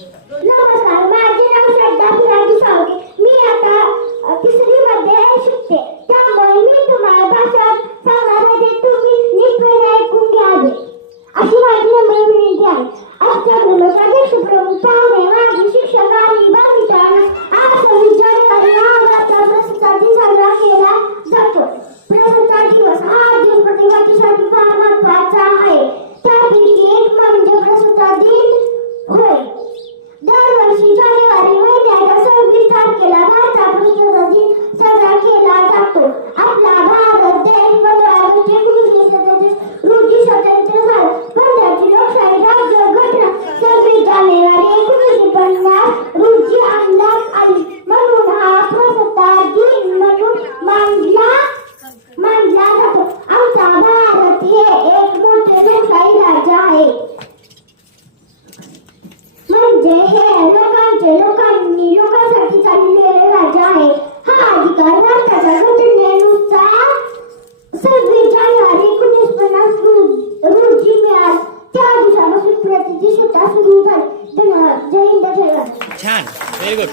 नमस्कार, माझे नाव श्रद्धा पिराजी सावगे. मी आता तिसरी मध्ये शिकते. त्यामुळे मी तुम्हाला भाषण सांगणार आहे ते तुम्ही नीटपणे ऐकून घ्यावे अशी माझी नम्र विनंती आहे. आजच्या प्रमुख प्रमुख पाहुणे, माझे शिक्षक आणि बालमित्रांनो, आज 26 जानेवारी हा भारताचा प्रजासत्ताक दिन साजरा केला जातो. प्रजासत्ताक दिवस हा दिन प्रत्येकासाठी फार महत्त्वाचा आहे. त्यापैकी एक म्हणजे प्रजासत्ताक दिन होय. दरवर्षी जानेवारी महिन्याच्या 26 तारखेला भारतात प्रजासत्ताक दिन साजरा केला जातो. आपला भारत देश 15 ऑगस्ट 1947 रोजी स्वतंत्र झाला. भारताची लोकशाही राज्यघटना 26 जानेवारी 1950 रोजी अंमलात आली. म्हणून हा प्रजासत्ताक दिन म्हणून मानला जातो. आमचा भारत हे एक मोठे लोकशाही राज्य आहे. म्हणजे हे लोकांसाठी चाललेले राज्य आहे. हा अधिकार भारताच्या घटनेनुसार 26 जानेवारी 1950 रोजी मिळाला. त्या दिवसापासून प्रतिष्ठा सुरू झाली. धन्यवाद. जय हिंद, जय भारत. छान, व्हेरी गुड.